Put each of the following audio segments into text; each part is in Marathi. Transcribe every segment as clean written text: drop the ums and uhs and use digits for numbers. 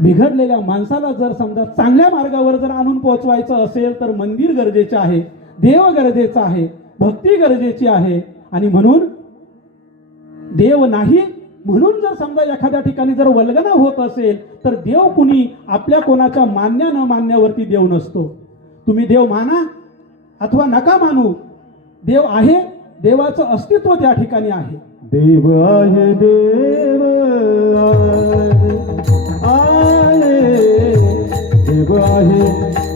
बिघडलेल्या माणसाला जर समजा चांगल्या मार्गावर जर आणून पोहोचवायचं असेल तर मंदिर गरजेचे आहे, देव गरजेचा आहे, भक्ती गरजेची आहे. आणि म्हणून देव नाही म्हणून जर समजा एखाद्या ठिकाणी जर वल्गना होत असेल तर देव कुणी आपल्या कोणाच्या मान्य न मान्यावरती देव नसतो. तुम्ही देव माना अथवा नका मानू, देव आहे, देवाचं अस्तित्व त्या ठिकाणी आहे. देव आहे, देव आहे, देव आहे,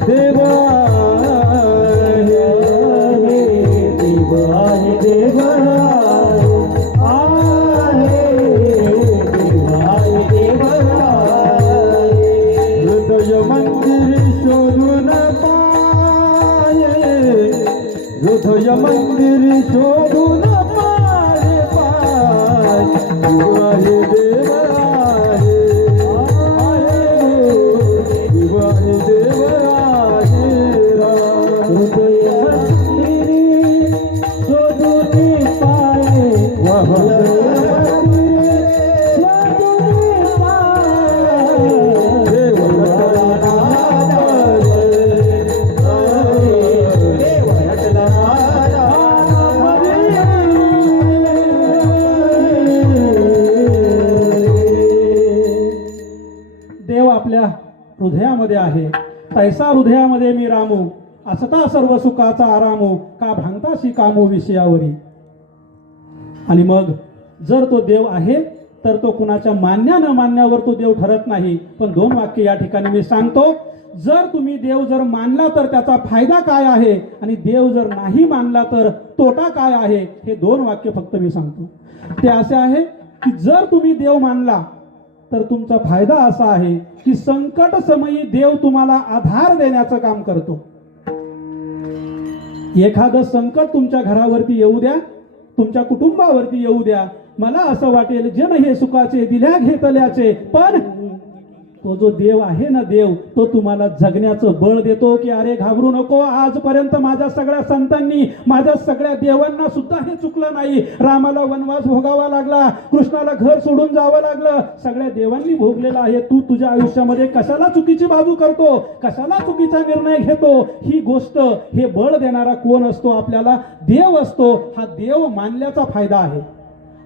देव आहे, देव आहे, देव हृदय मंदिर शोधून पाय पाय देव आहे, देव आहे, देव आहे, देव आहे. हृदय मंदिर शोधून पाय आपल्या हृदयामध्ये आहे. तैसा हृदयामध्ये मी रामू, असता सर्व सुखाचा आरामो, का भांगताशी कामो विषयावरी. आणि मग जर तो देव आहे तर तो कुणाच्या मान्य न मान्यावर तो देव ठरत नाही. पण दोन वाक्य या ठिकाणी मी सांगतो. जर तुम्ही देव जर मानला तर त्याचा फायदा काय आहे आणि देव जर नाही मानला तर तोटा काय आहे, हे दोन वाक्य फक्त मी सांगतो. ते असे आहे की जर तुम्ही देव मानला तर तुमचा फायदा असा आहे की संकट समयी देव तुम्हाला आधार देण्याचं काम करतो. एखादं संकट तुमच्या घरावरती येऊ द्या, तुमच्या कुटुंबावरती येऊ द्या, मला असं वाटेल जन हे सुखाचे दिल्या घेतल्याचे, पण तो जो देव आहे ना, देव तो तुम्हाला जगण्याचं बळ देतो की अरे घाबरू नको. आजपर्यंत माझ्या सगळ्या संतांनी, माझ्या सगळ्या देवांना सुद्धा हे चुकलं नाही. रामाला वनवास भोगावा लागला, कृष्णाला घर सोडून जावं लागलं, सगळ्या देवांनी भोगलेलं आहे. तू तुझ्या आयुष्यामध्ये कशाला चुकीची बाजू करतो, कशाला चुकीचा निर्णय घेतो. ही गोष्ट, हे बळ देणारा कोण असतो आपल्याला? देव असतो. हा देव मानल्याचा फायदा आहे.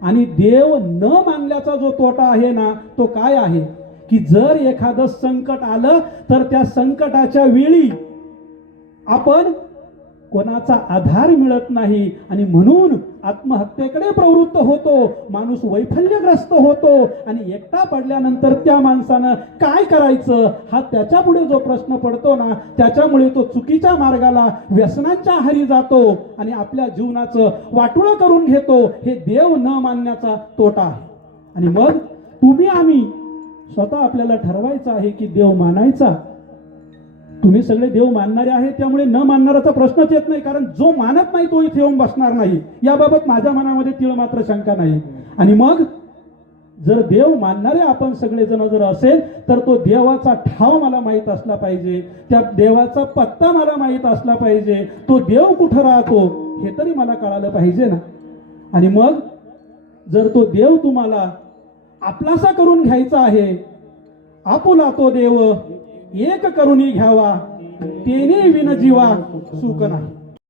आणि देव न मानल्याचा जो तोटा आहे ना, तो काय आहे की जर एखादं संकट आलं तर त्या संकटाच्या वेळी आपण कोणाचा आधार मिळत नाही आणि म्हणून आत्महत्येकडे प्रवृत्त होतो. माणूस वैफल्यग्रस्त होतो आणि एकटा पडल्यानंतर त्या माणसानं काय करायचं हा त्याच्या पुढे जो प्रश्न पडतो ना, त्याच्यामुळे तो चुकीच्या मार्गाला, व्यसनांच्या आहारी जातो आणि आपल्या जीवनाचं वाटोळं करून घेतो. हे देव न मानण्याचा तोटा आहे. आणि मग तुम्ही आम्ही स्वतः आपल्याला ठरवायचं आहे की देव मानायचा. तुम्ही सगळे देव मानणारे आहेत, त्यामुळे न मानणाराचा प्रश्नच येत नाही. कारण जो मानत नाही तो इथे येऊन बसणार नाही, याबाबत माझ्या मनामध्ये तीळ मात्र शंका नाही. आणि मग जर देव मानणारे आपण सगळेजण जर असेल तर तो देवाचा ठाव मला माहीत असला पाहिजे, त्या देवाचा पत्ता मला माहीत असला पाहिजे, तो देव कुठं राहतो हे तरी मला कळालं पाहिजे ना. आणि मग जर तो देव तुम्हाला आपलासा करून घ्यायचा आहे, आपुला तो देव एक करूनी घ्यावा, तेने विन जीवा सुख नाही.